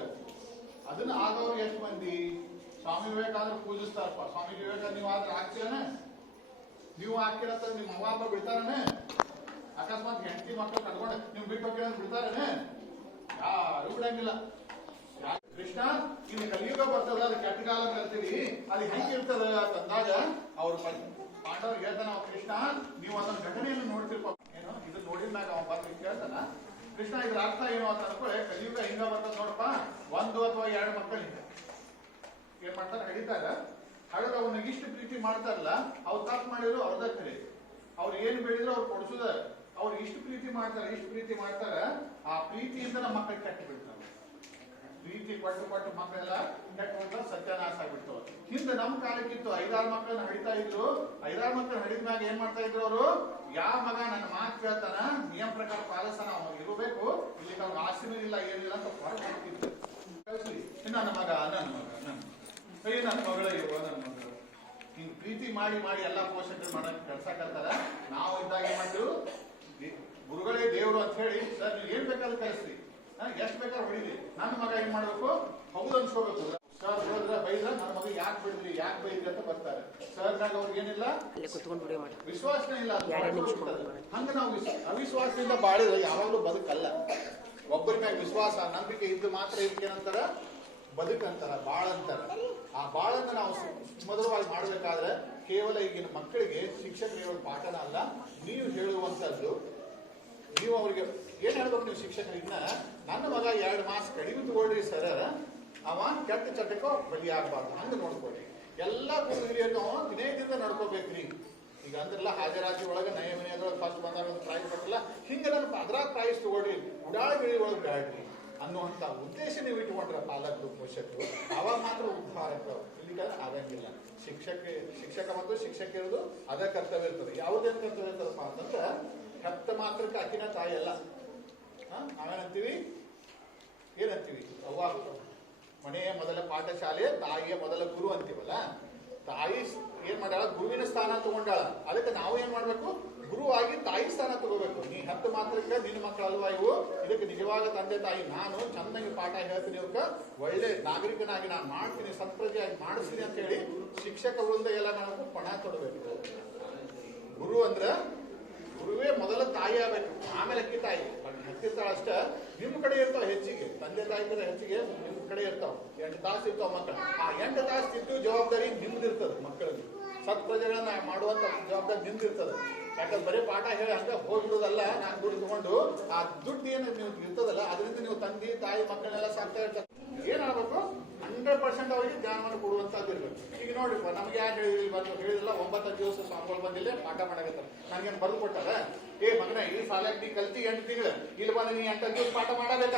ಅದನ್ನ ಆದವ್ರು ಎಷ್ಟು ಮಂದಿ? ಸ್ವಾಮಿ ವಿವೇಕಾನಂದ್ರ ಪೂಜಿಸ್ತಾರಪ್ಪ. ಸ್ವಾಮಿ ವಿವೇಕಾನಂದ ನೀವು ಆದ್ರೆ ಹಾಕ್ತೀರನ? ನೀವು ಹಾಕಿರತ್ತ ನಿಮ್ಮ ಅವ್ವ ಅಪ್ಪ ಬಿಡ್ತಾರನ? ಅಕಸ್ಮಾತ್ ಹೆಂಡತಿ ಮಕ್ಕಳು ಕಟ್ಕೊಂಡು ನೀವು ಬಿಟ್ಟು ಹೋಗಿ ಬಿಡ್ತಾರೇನೆ? ಯಾರು ಬಿಡಂಗಿಲ್ಲ. ಕೃಷ್ಣ ಇನ್ನು ಕಲಿಯುಗ ಬರ್ತದ, ಅದು ಕೆಟ್ಟಗಾಲ ಕಲ್ತೀವಿ, ಅದು ಹೆಂಗಿರ್ತದ ಅಂತಂದಾಗ ಅವ್ರ ಪಾಂಡವ್ರಿಗೆ ಹೇಳ್ತಾನ ಕೃಷ್ಣ, ನೀವು ಅದನ್ನ ಘಟನೆಯನ್ನು ನೋಡ್ತಿರ್ಪ ಏನು ಇದು ನೋಡಿದ್ಮ್ಯಾಗ ಅವ ಬಂದು ಕೇಳ್ತಾನ, ಕೃಷ್ಣ ಇದ್ರ ಅರ್ಥ ಏನು ಅಂತ ಅನ್ಕೊಳ್ಳಿ, ಕಲಿಯುಗ ಹಿಂಗ ಬರ್ತದ ನೋಡಪ್ಪ, 1 ಅಥವಾ 2 ಮಕ್ಕಳು ಹಿಂಗ ಏನ್ ಮಾಡ್ತಾರ, ಹಿಡಿತಾರ, ಹಾಗಾದ್ರೆ ಅವ್ನ ಇಷ್ಟು ಪ್ರೀತಿ ಮಾಡ್ತಾರಲ್ಲ, ಅವ್ರು ತಪ್ಪು ಮಾಡಿದ್ರು ಅವ್ರದ ಕಲಿ, ಅವ್ರು ಏನ್ ಬೇಡಿದ್ರು ಅವ್ರು ಕೊಡ್ಸುದ, ಅವ್ರು ಇಷ್ಟು ಪ್ರೀತಿ ಮಾಡ್ತಾರ, ಆ ಪ್ರೀತಿಯಿಂದ ನಮ್ಮ ಮಕ್ಕಳಿಗೆ ಕೆಟ್ಟ ಬಿಡ್ತಾರೆ. ಪ್ರೀತಿ ಕೊಟ್ಟು ಮಕ್ಕಳೆಲ್ಲ ಕೆಟ್ಟ ಸತ್ಯನಾಶ ಆಗ್ಬಿಡ್ತಾವ. ಹಿಂದೆ ನಮ್ಮ ಕಾಲಕ್ಕಿತ್ತು 5-6 ಮಕ್ಕಳನ್ನ ಹಡಿತಾ ಇದ್ರು. 5-6 ಮಕ್ಕಳು ಹಡಿದ್ಮ್ಯಾಗ ಏನ್ ಮಾಡ್ತಾ ಇದ್ರು ಅವರು, ಯಾವ ಮಗ ನನ್ನ ಮಾತು ಕೇಳ್ತಾನ, ನಿಯಮ ಪ್ರಕಾರ ಪಾಲಿಸ್ತಾನ, ಅವ್ನು ಇರಬೇಕು, ಇಲ್ಲಿ ಅವ್ನ ಆಸ್ತಿನೂ ಇಲ್ಲ ಏನಿಲ್ಲ ಅಂತ ಹೊರಗೆ ಹಾಕ್ತಿದ್ರು. ನನ್ನ ಮಗ ನನ್ನ ಮಗಳ ಇರುವ ನನ್ನ ಮಗಳು ಹಿಂಗ್ ಪ್ರೀತಿ ಮಾಡಿ ಎಲ್ಲಾ ಪೋಷಕರು ಮಾಡಕ್ ಕಳ್ಸಾಕಂತಾರ. ನಾವು ಇದ್ದಾಗ ಏನ್ ಮಾಡಿದ್ರು, ಗುರುಗಳೇ ದೇವ್ರು ಅಂತ ಹೇಳಿ, ಸರ್ ನೀವು ಏನ್ ಬೇಕಾದ್ರೂ ಕಳಿಸ್ರಿ, ಎಷ್ಟ್ ಬೇಕಾದ್ರೆ ಹೊಡಿಲಿ, ನನ್ನ ಮಗ ಏನ್ ಮಾಡ್ಬೇಕು, ಹೌದು ಅನ್ಸ್ಕೋಬೇಕು. ಸರ್ ಹೇಳಿದ್ರೆ ಬೈದ್ರ ನನ್ನ ಮಗ ಯಾಕೆ ಬೈದ್ರಿ ಅಂತ ಬರ್ತಾರೆ. ಸರ್ನಾಗ ಅವ್ರಿಗೆ ಏನಿಲ್ಲ, ವಿಶ್ವಾಸನೇ ಇಲ್ಲ. ಹಂಗ ನಾವು ಅವಿಶ್ವಾಸದಿಂದ ಬಾಳಿದ್ರೆ ಯಾವಾಗ್ಲೂ ಬದುಕಲ್ಲ. ಒಬ್ಬರ ಮ್ಯಾಗ ವಿಶ್ವಾಸ ನಂಬಿಕೆ ಇದ್ದು ಮಾತ್ರ ಇದಕ್ಕೇನಂತಾರ, ಬದುಕಂತಾರ, ಬಾಳಂತಾರ. ಆ ಬಾಳನ್ನ ನಾವು ಸುಮಧುರವಾಗಿ ಮಾಡ್ಬೇಕಾದ್ರೆ ಕೇವಲ ಈಗಿನ ಮಕ್ಕಳಿಗೆ ಶಿಕ್ಷಕರು ಹೇಳೋ ಪಾಠನ ಅಲ್ಲ, ನೀವು ಹೇಳುವಂತದ್ದು. ನೀವು ಅವ್ರಿಗೆ ಏನ್ ಹೇಳ್ಬೇಕು, ನೀವು ಶಿಕ್ಷಕರಿಂದ ನನ್ನ ಮಗ 2 ಮಾಸ ಕಡಿಮೆ ತಗೊಳ್ರಿ ಸರ್, ಅವ ಕೆಟ್ಟ ಚಟಕ್ಕೋ ಬಲಿ ಆಗ್ಬಾರ್ದು, ಹಂಗ ನೋಡ್ಕೊಳ್ರಿ. ಎಲ್ಲಾ ಗುರು ಹಿರಿಯರು ದಿನದಿಂದ ನಡ್ಕೋಬೇಕ್ರಿ. ಈಗ ಅಂದ್ರಲ್ಲ ಹಾಜರಾತಿ ಒಳಗೆ ನಯ ಮನೆಯೊಳಗೆ ಫಸ್ಟ್ ಬಂದಾಗ ಒಂದು ಪ್ರೈಸ್ ಕೊಟ್ಟಲ್ಲ, ಹಿಂಗ ನನ್ನ ಅದ್ರಾಗ ಪ್ರೈಸ್ ತಗೊಳ್ರಿ, ಉಡಾಳಗಿಳಿ ಒಳಗೆ ಬ್ಯಾಡ್ರಿ ಅನ್ನುವಂತ ಉದ್ದೇಶ ನೀವು ಇಟ್ಕೊಂಡ್ರ ಪಾಲಕರು ಪೋಷಕರು, ಅವಾಗ ಮಾತ್ರ ಉದ್ಧಾರಕ. ಇಲ್ಲಿ ಆಗಂಗಿಲ್ಲ. ಶಿಕ್ಷಕ ಮತ್ತು ಶಿಕ್ಷಕಿಯರದು ಅದ ಕರ್ತವ್ಯ ಇರ್ತದೆ. ಯಾವುದೇನು ಕರ್ತವ್ಯ ಇರ್ತದಪ್ಪ ಅಂತಂದ್ರೆ, ಹೆತ್ತ ಮಾತ್ರಕ್ಕೆ ಅಕ್ಕಿನ ತಾಯಿ ಅಲ್ಲ. ನಾವೇನಂತೀವಿ, ಏನಂತೀವಿ, ಅವ್ವ ಮನೆಯ ಮೊದಲ ಪಾಠಶಾಲೆ, ತಾಯಿಯ ಮೊದಲ ಗುರು ಅಂತೀವಲ್ಲ. ತಾಯಿ ಏನ್ ಮಾಡ್ಯಾಳ, ಗುರುವಿನ ಸ್ಥಾನ ತಗೊಂಡಾಳ. ಅದಕ್ಕೆ ನಾವು ಏನ್ ಮಾಡ್ಬೇಕು, ಗುರುವಾಗಿ ತಾಯಿ ಸ್ಥಾನ ತಗೋಬೇಕು. ನೀ ಹೆತ್ತ ಮಾತ್ರಕ್ಕೆ ನಿನ್ನ ಮಕ್ಕಳು ಅಲ್ವಾ ಇವು, ಇದಕ್ಕೆ ನಿಜವಾದ ತಂದೆ ತಾಯಿ ನಾನು ಚೆನ್ನಾಗಿ ಪಾಠ ಹೇಳ್ತೀನಿ, ಇವಕ್ಕ ಒಳ್ಳೆ ನಾಗರಿಕನಾಗಿ ನಾನು ಮಾಡ್ತೀನಿ, ಸತ್ಪ್ರಜೆಯಾಗಿ ಮಾಡಿಸ್ತೀನಿ ಅಂತ ಹೇಳಿ ಶಿಕ್ಷಕ ವೃಂದ ಎಲ್ಲ ನಾವು ಪಣ ತೊಡಬೇಕು. ಗುರು ಅಂದ್ರ ಗುರುವೇ ಮೊದಲ ತಾಯಿ ಆಗ್ಬೇಕು, ಆಮೇಲೆ ಅಕ್ಕಿ ತಾಯಿ. ಹತ್ತಿರ್ತಾಳ ಅಷ್ಟ ನಿಮ್ ಕಡೆ ಇರ್ತಾವ ಹೆಚ್ಚಿಗೆ, ತಂದೆ ತಾಯಿ ಹೆಚ್ಚಿಗೆ ನಿಮ್ ಕಡೆ ಇರ್ತಾವ. 8 ತಾಸು ಇರ್ತಾವ ಮಕ್ಕಳು. ಆ 8 ತಾಸು ತಿದ್ದು ಜವಾಬ್ದಾರಿ ನಿಮ್ದಿರ್ತದ. ಮಕ್ಕಳಿಗೆ ಸತ್ಪ್ರಜೆಗಳನ್ನ ಮಾಡುವಂತ ಜವಾಬ್ದಾರಿ ನಿಮ್ದಿರ್ತದ. ಯಾಕಂದ್ರೆ ಬರೀ ಪಾಠ ಹೇಳಿ ಹಂಗ ಹೋಗಿರೋದಲ್ಲ. ನಾನು ದುಡ್ಡು ತಗೊಂಡು ಆ ದುಡ್ಡು ಏನು ನೀವು ಇರ್ತದಲ್ಲ, ಅದರಿಂದ ನೀವು ತಂದೆ ತಾಯಿ ಮಕ್ಕಳನ್ನೆಲ್ಲ ಸಾಕ್ತಾ ಇರ್ತಾರೆ. ಏನಾಗಬೇಕು, 100% ಅವರಿಗೆ ಜ್ಞಾನವನ್ನು ಕೊಡುವಂತದ್ದು ಇರ್ಬೇಕು. ಈಗ ನೋಡ್ರಿಪ್ಪ, ನಮ್ಗೆ ಯಾರು ಹೇಳಿದಿಲ್ಲ, 9 ದಿವಸ ಸ್ವಾಮಿಗಳು ಬಂದಿಲ್ಲ ಪಾಠ ಮಾಡಕತ್ತಾರೆ. ನನಗೇನು ಬರೆದು ಕೊಟ್ಟಾರ, ಮಗನ ಈ ಸಾಲಕ್ಕೆ ನೀ ಕಲ್ತಿ 8 ತಿಂಗಳು, ಇಲ್ಲಿ ಬಂದು ನೀ 8 ದಿವಸ ಪಾಠ ಮಾಡಬೇಕಂತ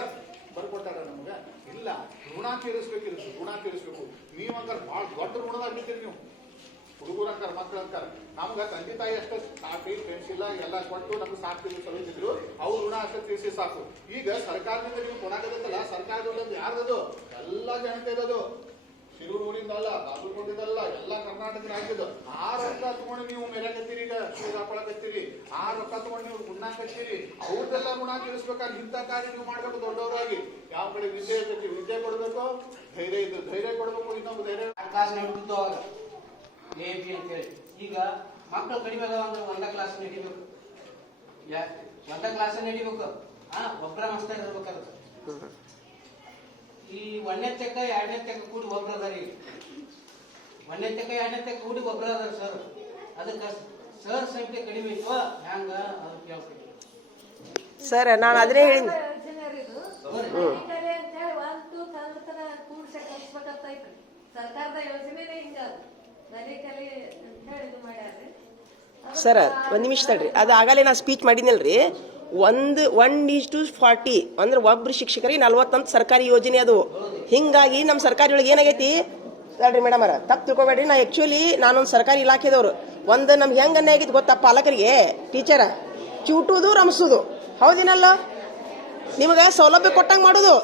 ಬರ್ಕೊಟ್ಟಾರ ನಮ್ಗ. ಇಲ್ಲ, ಋಣ ತೀರಿಸ್ಬೇಕಿರುತ್ತೆ, ಋಣ ತೀರಿಸ್ಬೇಕು. ನೀವಂಗಾರ ಭಾಳ ದೊಡ್ಡ ಋಣದಾಗಿರ್ತೀರಿ ನೀವು. ಹುಡುಗರು ಅಂತಾರ, ಮಕ್ಕಳು ಅಂತಾರ. ನಮ್ಗ ತಂದೆ ತಾಯಿ ಅಷ್ಟ ಕಾಫಿ ಪೆನ್ಸಿಲ್ ಎಲ್ಲ ಕೊಟ್ಟು ನಮ್ಗೆ ಸಾಕ್ತಿದ್ರು, ಸಲುತ್ತಿದ್ರು. ಅವ್ರು ಋಣ ಅಷ್ಟ ತೀರಿಸಿ ಸಾಕು. ಈಗ ಸರ್ಕಾರದಿಂದ ನೀವು ಕೊಡಾಕತ್ತಲ್ಲ, ಸರ್ಕಾರದೊಂದು ಯಾರ್ದದು, ಎಲ್ಲಾ ಜನತೆ ಇರೋದು. ಶಿರೂರಿನಿಂದಲ್ಲ, ಬಾಗಲಕೋಟೆದಲ್ಲ, ಎಲ್ಲಾ ಕರ್ನಾಟಕ ರಾಜ್ಯದ. ಆ ರೊಕ್ಕ ತಗೊಂಡು ನೀವು ಮೆರಕತ್ತೀರಿ, ಈಗ ಶ್ರೀರಾಪಳಕತ್ತೀರಿ, ಆ ರೊಕ್ಕ ತಗೊಂಡು ನೀವು ಗುಣ್ಣಾಕತ್ತೀರಿ. ಅವ್ರದೆಲ್ಲ ಋಣ ತೀರಿಸ್ಬೇಕಾದ್ರೆ ಇಂಥ ಕಾರ್ಯ ನೀವು ಮಾಡ್ಬೇಕು ದೊಡ್ಡವರಾಗಿ. ಯಾವ ಕಡೆ ವಿದ್ಯೆ ಇರ್ತೈತಿ, ವಿದ್ಯೆ ಕೊಡ್ಬೇಕು, ಧೈರ್ಯ ಇದ್ದು ಧೈರ್ಯ ಕೊಡ್ಬೇಕು, ಇನ್ನೊಬ್ಬ ಧೈರ್ಯ. AB ಅಂತೇಳಿ ಈಗ ಮಕ್ಕಳು ಕಡಿಮೆ ಅದಾವ ಅಂದ್ರೆ 1ನೇ ಕ್ಲಾಸ್ ನಡಿಬೇಕು. 1ನೇ ಕ್ಲಾಸ್ ನಡಿಬೇಕು. ಒಬ್ಬರ ಮಾಸ್ತರ್ ಇರ್ಬೇಕಾದ್ರೆ ಈ 1ನೇ ತಕ್ಕ 2ನೇ ತಕ್ಕ ಕೂಡಿ ಒಬ್ರ ಅದಾರ. ಈಗ 1ನೇ ತಕ್ಕ 2ನೇ ತಕ್ಕ ಕೂಡಿ ಒಬ್ರ ಅದಾರ ಸರ್. ಅದಕ್ಕೆ ಸರ್ ಸಂಖ್ಯೆ ಕಡಿಮೆ ಇತ್ತು, ಹ್ಯಾಂಗ ಅದು ಕೇಳ್ಬೇಕು ಸರ್. ನಾನು ಅದನ್ನೇ ಹೇಳಿ ಸರ್ಕಾರದ ಯೋಜನೆ ಹಿಂಗ ಸರ್. 1 ನಿಮಿಷ ತಡ್ರಿ, ಅದು ಆಗಲೇ ನಾ ಸ್ಪೀಚ್ ಮಾಡಿದ್ನಲ್ರಿ. 1:40 ಅಂದ್ರೆ ಒಬ್ರು ಶಿಕ್ಷಕರಿಗೆ 40 ಅಂತ ಸರ್ಕಾರಿ ಯೋಜನೆ ಅದು. ಹಿಂಗಾಗಿ ನಮ್ಮ ಸರ್ಕಾರಿ ಒಳಗೆ ಏನಾಗೈತಿ ತಡ್ರಿ ಮೇಡಮ್ ಅವರ, ತಪ್ಪು ತಿಳ್ಕೊಬೇಡ್ರಿ. ನಾ ಆಕ್ಚುಲಿ ನಾನೊಂದು ಸರ್ಕಾರಿ ಇಲಾಖೆದವ್ರು. ಒಂದು ನಮ್ಗೆ ಹೆಂಗ ಆಗೈತಿ ಗೊತ್ತಾ, ಪಾಲಕರಿಗೆ ಟೀಚರ ಚೂಟುದು ರಮಸುದು, ಹೌದಿನಲ್ಲ? ನಿಮಗೆ ಸೌಲಭ್ಯ ಕೊಟ್ಟಂಗೆ ಮಾಡೋದು.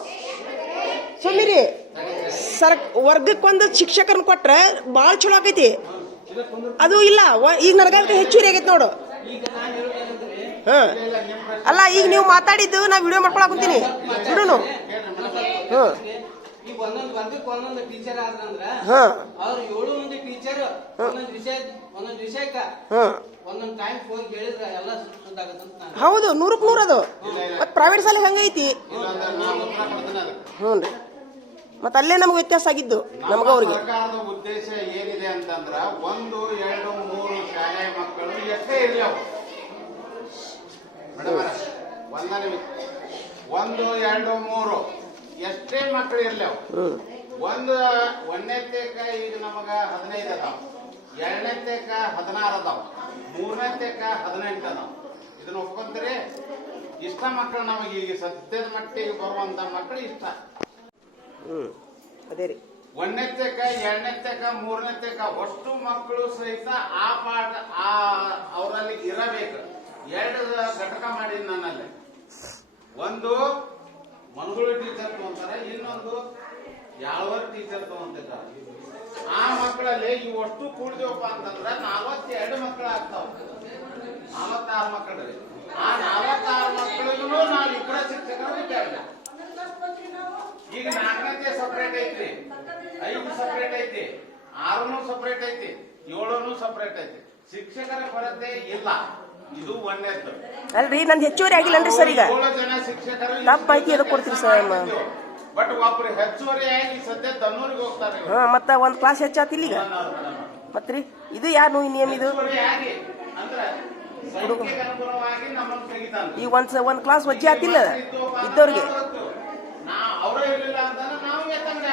ಸುಮ್ಮಿರಿ, ವರ್ಗಕ್ಕೊಂದು ಶಿಕ್ಷಕರನ್ನ ಕೊಟ್ರೆ ಭಾಳ ಚಲೋ ಆಕೈತಿ. ಅದು ಇಲ್ಲ, ಈಗ ನನಗೆ ಹೆಚ್ಚುವರಿ ಆಗೈತಿ ನೋಡು. ಅಲ್ಲ, ಈಗ ನೀವು ಮಾತಾಡಿದ್ದು ನಾ ವಿಡಿಯೋ ಮಾಡ್ಕೊಳಕ್ ಕುಂತೀನಿ ಬಿಡುನು. ಈ ಒಂದೊಂದು ವರ್ಗಕ್ಕೆ ಒಂದೊಂದು ಟೀಚರ್ ಆದ್ರಂದ್ರ ಹಾ ಅವ್ರು 7 ಮಂದಿ ಟೀಚರ್ ಒಂದೊಂದು ವಿಷಯಕ್ಕ ಹಾ ಒಂದೊಂದು ಟೈಮ್ ಹೋಗಿ ಹೇಳಿದ್ರೆ ಎಲ್ಲ ಸುದ್ದಾಗತ್ತಂತ ನಾನು ಹೌದು 100ಕ್ಕೆ 100 ಅದು ಮತ್ತೆ ಪ್ರೈವೇಟ್ ಶಾಲೆ ಹಂಗೈತಿ ಹ್ಞೂ ರೀ ಮತ್ತೆ ಅಲ್ಲೇ ನಮ್ಗೆ ವ್ಯತ್ಯಾಸ ಆಗಿದ್ದು ನಮ್ಗೆ ಅವ್ರಿಗೆ ಸರ್ಕಾರದ ಉದ್ದೇಶ ಏನಿದೆ ಅಂತಂದ್ರ 1, 2, 3 ಶಾಲೆ ಮಕ್ಕಳು ಎಷ್ಟೇ ಇರಲಿ ಅವು ಮೇಡಮ್ 1, 2, 3 ಎಷ್ಟೇ ಮಕ್ಕಳು ಇರಲಿ ಅವು ಒಂದನೇತೇಕ ಈಗ ನಮಗ 15 ಅದಾವ, 2ನೇತೇಕ 16 ಅದಾವ, 3ನೇತೇಕ 18 ಅದಾವ. ಇದನ್ನ ಒಪ್ಕೊಂತೀರಿ? ಇಷ್ಟ ಮಕ್ಕಳು ನಮಗೆ ಈಗ ಸದ್ಯದ ಮಟ್ಟಿಗೆ ಬರುವಂತ ಮಕ್ಕಳು ಇಷ್ಟ. ಅದೇ ರೀ 1ನೇತೇಕ 2ನೇತೇಕ 3ನೇತೇಕ ಅಷ್ಟು ಮಕ್ಕಳು ಸಹಿತ ಆ ಪಾಠ ಅವರಲ್ಲಿ ಇರಬೇಕು. 2 ಘಟಕ ಮಾಡಿ ನನ್ನಲ್ಲಿ. ಒಂದು ಮನಗುಳಿ ಟೀಚರ್ ತಗೊಂತಾರೆ, ಇನ್ನೊಂದು ಯಾವರ್ ಟೀಚರ್ ತಗೊಂತಿದ್ದಾರೆ. ಆ ಮಕ್ಕಳಲ್ಲಿ ಇವಷ್ಟು ಕೂಡಿದವಪ್ಪ ಅಂತಂದ್ರೆ 42 ಮಕ್ಕಳು ಆಗ್ತಾವ. 46 ಮಕ್ಕಳು. ಆ 46 ಮಕ್ಕಳಿಗೂ ನಾವು ಇಬ್ಬರ ಶಿಕ್ಷಕರು ಇದ್ದೇವೆ. ಈಗ 4ನೇತೆ ಸಪರೇಟ್ ಐತಿ, 5 ಸಪರೇಟ್ ಐತಿ, 6 ಸಪರೇಟ್ ಐತಿ, 7 ಸಪರೇಟ್ ಐತಿ. ಶಿಕ್ಷಕರ ಕೊರತೆ ಇಲ್ಲ. ಇದು 1ನೇದ್ದು. ಅಲ್ರಿ ನಂದು ಹೆಚ್ಚುವರಿ ಆಗಿಲ್ಲನ್ರಿ ಸರ್. ಈಗ 7 ಜನ ಶಿಕ್ಷಕರು ತಪ್ಪ ಮಾಹಿತಿ ಎದಕ್ಕೆ ಕೊಡ್ತೀರಿ ಸರ್? ಬಟ್ ಒಬ್ರು ಹೆಚ್ಚುವರಿಯಾಗಿ ಸದ್ಯ ದನ್ನೂರಿಗೆ ಹೋಗ್ತಾರೆ. ಹಾ ಮತ್ತೆ ಒಂದು ಕ್ಲಾಸ್ ಹೆಚ್ಚಾತಿಲ್ಲ ಈಗ ಮತ್ರಿ ಇದು ಯಾರು ನಿಯಮ ಇದು? ಹೆಚ್ಚುವರಿಯಾಗಿ ಅಂದ್ರೆ ಸಂಖ್ಯೆಗೆ ಅನುಗುಣವಾಗಿ ನಮ್ಮನ್ನು ತೆಗಿತಾನೆ. ಈಗ ಒಂದ್ ಕ್ಲಾಸ್ ವಜ್ಜೆ ಆತಿಲ್ಲ ಇದ್ದವ್ರಿಗೆ. ಅವರೇ ಇರಲಿಲ್ಲ ಅಂತಂದ್ರೆ ನಾವು ಯಾಕಂದ್ರೆ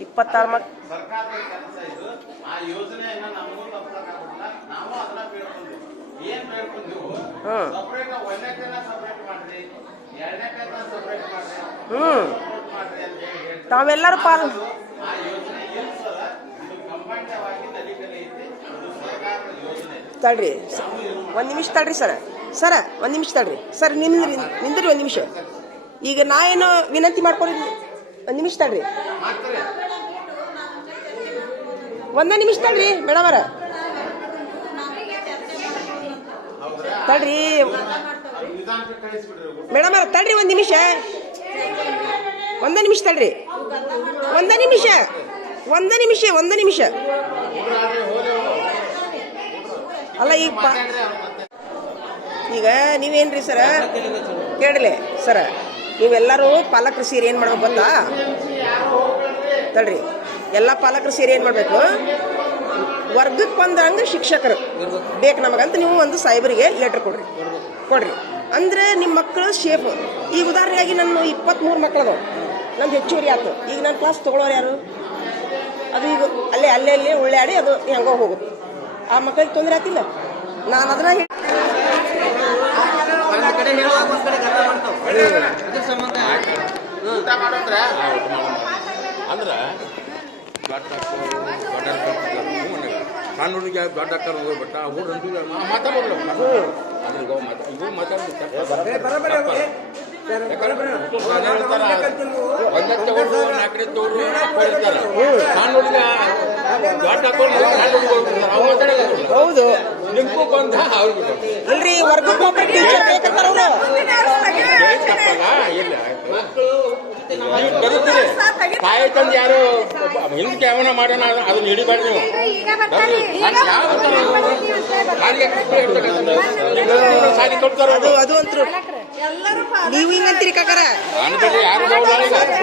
26 ಮಕ್ಕಳು ಸರ್ಕಾರದ ಕೆಲಸ ಇದು. ಆ ಯೋಜನೆಯನ್ನ ನಮಗೂ ತಪ್ಪಕ್ಕಾಗಲ್ಲ. ನಾವು ಅದನ್ನ ಬೇಡ್ಕೊಂಡ್ವಿ. ಏನ್ ಬೇಡ್ಕೊಂಡ್ವು? ಸಪರೇಟ್ 1ನೇತೇನ ಸಪರೇಟ್ ಮಾಡ್ರಿ, 2ನೇತೇನ ಸಪರೇಟ್ ಮಾಡ್ರಿ, ಸಪೋರ್ಟ್ ಮಾಡ್ರಿ ಅಂತ ಹೇಳಿ ತಾವೆಲ್ಲರೂ ಪಾಲ್ ಆ ಯೋಜನೆ ಇಲ್ಲ ಸರ್. ಇದು ಕಂಬಾಂಡವಾಗಿ ನಡೀತಲೇ ಐತಿ. ಇದು ಸರ್ಕಾರದ ಯೋಜನೆ. ತಡ್ರಿ ಒಂದ್ ನಿಮಿಷ ತಡ್ರಿ ಸರ ಒಂದ್ ನಿಮಿಷ ತಡ್ರಿ ಸರ್. ನಿಂದ್ರಿ ಒಂದ್ ನಿಮಿಷ. ಈಗ ನಾ ಏನೋ ವಿನಂತಿ ಮಾಡ್ಕೊಂಡಿದ್ವಿ. ಒಂದ್ ನಿಮಿಷ ತಡ್ರಿ, ಮಾಡ್ತಾರೆ. ಒಂದ ನಿಮಿಷ ತಡ್ರಿ ಮೇಡಮ್ ಅವರ. ತಡ್ರಿ ನಿಧಾನಕ್ಕೆ ಕಳಿಸ್ಬಿಡ್ರಿ. ಮೇಡಮ್ ಅವ್ರ ತಡ್ರಿ ಒಂದ್ ನಿಮಿಷ ತಡ್ರಿ. ಒಂದ ನಿಮಿಷ ಅಲ್ಲ ಈಗ ನೀವೇನ್ರಿ ಸರ ಕೇಳಲೆ ಸರ, ನೀವೆಲ್ಲರೂ ಪಾಲಕರು ಸೇರಿ ಏನ್ ಮಾಡ್ಬೇಕು ಗೊತ್ತಾ? ತಡ್ರಿ, ಎಲ್ಲ ಪಾಲಕರು ಸೇರಿ ಏನ್ ಮಾಡ್ಬೇಕು? ವರ್ಗಕ್ಕೆ ಬಂದಂಗ ಶಿಕ್ಷಕರು ಬೇಕು ನಮಗಂತ ನೀವು ಒಂದು ಸಾಹೇಬರಿಗೆ ಲೆಟರ್ ಕೊಡ್ರಿ. ಅಂದ್ರೆ ನಿಮ್ಮ ಮಕ್ಕಳು ಸೇಫ್. ಈಗ ಉದಾಹರಣೆಯಾಗಿ ನನ್ನ 23 ಮಕ್ಕಳದು, ನಂದು ಹೆಚ್ಚುವರಿ ಆಯ್ತು. ಈಗ ನನ್ನ ಕ್ಲಾಸ್ ತಗೊಳ್ಳೋರು ಯಾರು? ಅದು ಈಗ ಅಲ್ಲೇ ಉಳ್ಳಾಡಿ ಅದು ಹೆಂಗೋ ಹೋಗುತ್ತೆ. ಆ ಮಕ್ಕಳಿಗೆ ತೊಂದರೆ ಆತಿಲ್ಲ. ನಾನು ಅದನ್ನ ಊಟ ಮಾಡೋದ್ರ ಅಂದ್ರೆ ಸಣ್ಣ ಹುಡುಗಿ ದೊಡ್ಡ ಅಕ್ಕ ಹೋಗ್ಬಿಟ್ಟ ಅವ್ರು ಅಂತಿಲ್ಲ ಮಾತಾಡೋಲ್ಲ ಅದ್ರ ಇವ್ರು ಮಾತಾಡ್ತಾರೆ. ಒಂದೇ ತಗೊಂಡು 4ನೇ ತಗೊಂಡು ಹೇಳ್ತಾರೆ. ಸಣ್ಣ ಹುಡುಗ ದೊಡ್ಡ ಹಾಕೊಂಡು ಅವ್ರು ಮಾತಾಡೋದು. ಹೌದು ನಿಮ್ಗೂ ಬಂದ ಅವ್ರಿಗೂ ಬಂದ ಇಲ್ರಿ, ವರ್ಗಕ್ಕೆ ಟೀಚರ್ ಬೇಕಂತಾರ ಅವರು. ತಪ್ಪಲ್ಲ ಇಲ್ಲ ನೀವು ಬರುತ್ತೀರಿ. ತಾಯಿ ತಂದು ಯಾರು ಹಿಂದಕ್ಕೆ ಯಾವನ ಮಾಡೋಣ ಅದನ್ನ ಹಿಡಿಬಾರ್ದು ನೀವು. ಸಾಲಿ ಕೊಡ್ತಾರ ಅದು ಅಂತರು ನೀವು ಹಿಂಗಂತೀರಿ ಕಾಕಾರ. ಅನ್ಬೇಡಿ ಯಾರು ಕಲಿಸ್ತಾರೆ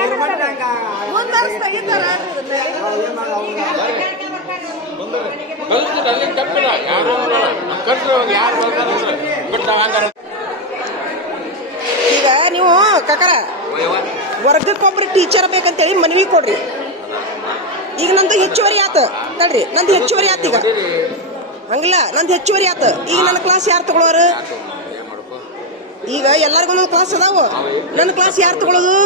ಅಲ್ಲಿ ತಪ್ಪಿಲ್ಲ. ಯಾರು ಕಲ್ತ್ರು ಯಾರು ಬರ್ತಾರೆ ಬಿಡ್ತಾವ ಹಂಗಾರ. ಈಗ ನೀವು ಕಾಕಾರ ವರ್ಗಕ್ಕೊಬ್ರು ಟೀಚರ್ ಬೇಕಂತೇಳಿ ಮನವಿ ಕೊಡ್ರಿ. ಈಗ ನಂದು ಹೆಚ್ಚುವರಿ ಆತ ತಡ್ರಿ, ನಂದು ಹೆಚ್ಚುವರಿ ಆತ. ಈಗ ಹಂಗಿಲ್ಲ, ನಂದು ಹೆಚ್ಚುವರಿ ಆತ. ಈಗ ನನ್ನ ಕ್ಲಾಸ್ ಯಾರು ತಗೊಳ್ಳೋರು? ಈಗ ಎಲ್ಲರಿಗೂ ಒಂದೊಂದು ಕ್ಲಾಸ್ ಅದಾವು. ನನ್ನ ಕ್ಲಾಸ್ ಯಾರು ತಗೊಳ್ಳೋದು?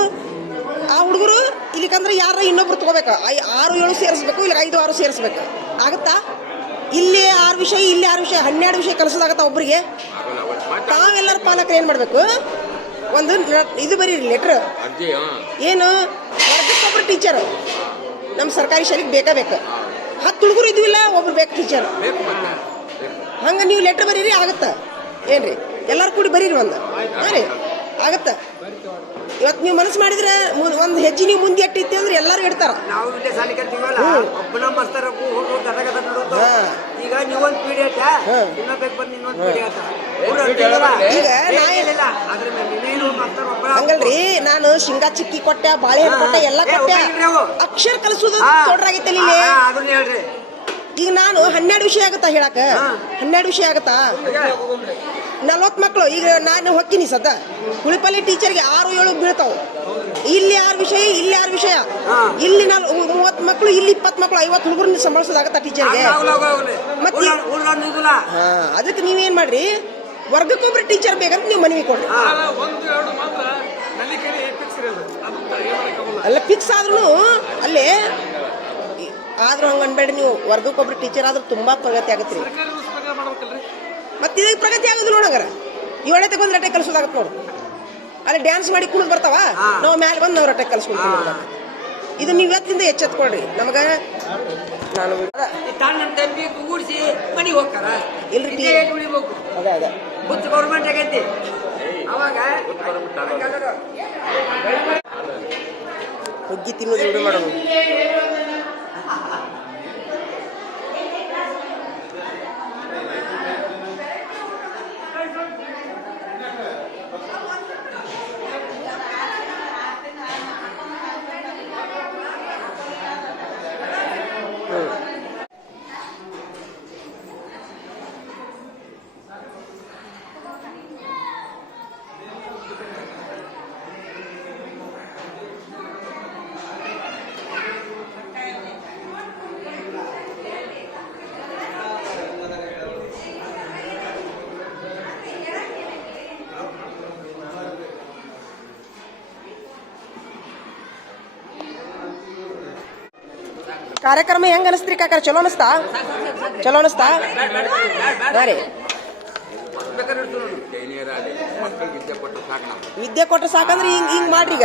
ಆ ಹುಡುಗರು ಇಲ್ಲಿಕಂದ್ರೆ ಯಾರ ಇನ್ನೊಬ್ರು ತಗೋಬೇಕು. 6, 7 ಸೇರಿಸ್ಬೇಕು, ಇಲ್ಲ 5, 6 ಸೇರಿಸ್ಬೇಕು. ಆಗುತ್ತಾ? ಇಲ್ಲಿ 6 ವಿಷಯ, ಇಲ್ಲಿ 6 ವಿಷಯ, 12 ವಿಷಯ ಕಲಿಸೋದಾಗತ್ತ ಒಬ್ಬರಿಗೆ. ತಾವೆಲ್ಲರ ಪಾಲಕರು ಏನ್ ಮಾಡ್ಬೇಕು? ಒಂದು ಇದು ಬರೀರಿ ಲೆಟ್ರ್. ಏನು ವರ್ಗಕ್ಕೊಬ್ರು ಟೀಚರ್ ನಮ್ಮ ಸರ್ಕಾರಿ ಶಾಲೆಗೆ ಬೇಕು. 10 ಹುಡುಗರು ಇದ್ವಿಲ್ಲ, ಒಬ್ರು ಬೇಕು ಟೀಚರ್. ಹಂಗ ನೀವು ಲೆಟ್ರ್ ಬರೀರಿ, ಆಗತ್ತ ಏನ್ರಿ? ಎಲ್ಲಾರು ಕೂಡಿ ಬರೀರಿ ಒಂದು. ಹಾಂ ರೀ, ಆಗತ್ತ. ಇವತ್ತು ನೀವು ಮನಸ್ಸು ಮಾಡಿದ್ರೆ ಒಂದು ಹೆಜ್ಜೆ ನೀವು ಮುಂದೆ ಇಟ್ಟಿದ್ದೆ ಅಂದ್ರೆ ಎಲ್ಲರೂ ಇಡ್ತಾರ. ನಾವು ಇಲ್ಲೇ ಸಾಲಿ ಕಲ್ತೀವಲ್ಲ ಒಬ್ಬನ ಮಸ್ತರ ಈಗ ನೀವೊಂದು ಪೀಡಿ ಆಯ್ತಾ ಇನ್ನೊಬ್ಬ ಬಂದು ಇನ್ನೊಂದು ಪೀಡಿ ಆಯ್ತಾ ಈಗ ಹಂಗಲ್ರಿ, ನಾನು ಶೇಂಗಾ ಚಿಕ್ಕಿ ಕೊಟ್ಟೆ, ಬಾಳೆಹಣ್ಣು ಕೊಟ್ಟೆ, ಎಲ್ಲ ಕೊಟ್ಟೆ. ಅಕ್ಷರ ಕಲಿಸೋದು ತೊಡ್ರಾಗೈತೆ ಇಲ್ಲಿ. ಅದನ್ನ ಹೇಳ್ರಿ. ಈಗ ನಾನು 12 ವಿಷಯ ಆಗತ್ತಾ ಹೇಳಕ? 12 ವಿಷಯ ಆಗತ್ತಾ? 40 ಮಕ್ಕಳು. ಈಗ ನಾನು ಹೊಕ್ಕಿನಿ ಸದ್ದ ಹುಳಿಪಲ್ಲಿ ಟೀಚರ್ಗೆ 6-7 ಬೀಳ್ತಾವ. ಇಲ್ಲಿ 6 ವಿಷಯ, ಇಲ್ಲಿ 6 ವಿಷಯ, ಇಲ್ಲಿ 30 ಮಕ್ಕಳು, ಇಲ್ಲಿ 20 ಮಕ್ಕಳು, 50 ಹುಡುಗರನ್ನ ಸಂಭಾಳಿಸೋದಾಗತ್ತಾ ಟೀಚರ್ಗೆ? ಮತ್ತೆ ಅದಕ್ಕೆ ನೀವೇನ್ ಮಾಡ್ರಿ, ವರ್ಗಕ್ಕೊಬ್ರು ಟೀಚರ್ ಬೇಕಂತ ನೀವು ಮನವಿ ಕೊಡ್ರಿ. ಅಲ್ಲ ಫಿಕ್ಸ್ ಆದ್ರೂ ಅಲ್ಲೇ ಆದ್ರೂ ಹಂಗ ಅನ್ಬೇಡ್ರಿ. ನೀವು ವರ್ಗಕ್ಕೊಬ್ರು ಟೀಚರ್ ಆದ್ರೂ ತುಂಬಾ ಪ್ರಗತಿ ಆಗತ್ರಿ. ಮತ್ತೆ ಇದಕ್ಕೆ ಪ್ರಗತಿ ಆಗೋದು ನೋಡಂಗಾರ 7ನೇ ತಗೊಂಡ್ ರಟ್ಟೆ ಕಲ್ಸೋದಾಗತ್ತೆ ನೋಡು. ಅಲ್ಲಿ ಡ್ಯಾನ್ಸ್ ಮಾಡಿ ಕುಣಿದ್ ಬರ್ತಾವ, ನಾವು ಮ್ಯಾಲೆ ಬಂದು ನಾವು ರಟ್ಟೆ ಕಲ್ಸ್ಕೊಂಡ್ತೀವಿ. ಇದು ನೀವು ಇವತ್ತಿಂದ ಎಚ್ಚೆತ್ಕೊಳ್ರಿ. ನಮಗ ನಾನು ತನ್ನ ತಂಬಿ ಕೂಡಿಸಿ ಮನೆಗೆ ಹೋಗ್ತಾರ. ಇಲ್ರಿ ಉಳಿಬೇಕು. ಅದೇ ಅದೇ ಬುತ್ ಗೌರ್ಮೆಂಟ್ ಆಗೈತಿ. ಅವಾಗ ಹುಗ್ಗಿ ತಿನ್ನೋದು ರೂಢಿ ಮಾಡೋದು. ಕಾರ್ಯಕ್ರಮ ಹೆಂಗ ಅನಿಸ್ತ್ರಿ ಕಾಕ? ಚಲೋ ಅನಿಸ್ತಾ? ಚಲೋ ಅನಿಸ್ತಾ? ರೀ ವಿದ್ಯೆ ಕೊಟ್ರೆ ಸಾಕಂದ್ರೆ ಹಿಂಗ್ ಮಾಡ್ರಿ. ಈಗ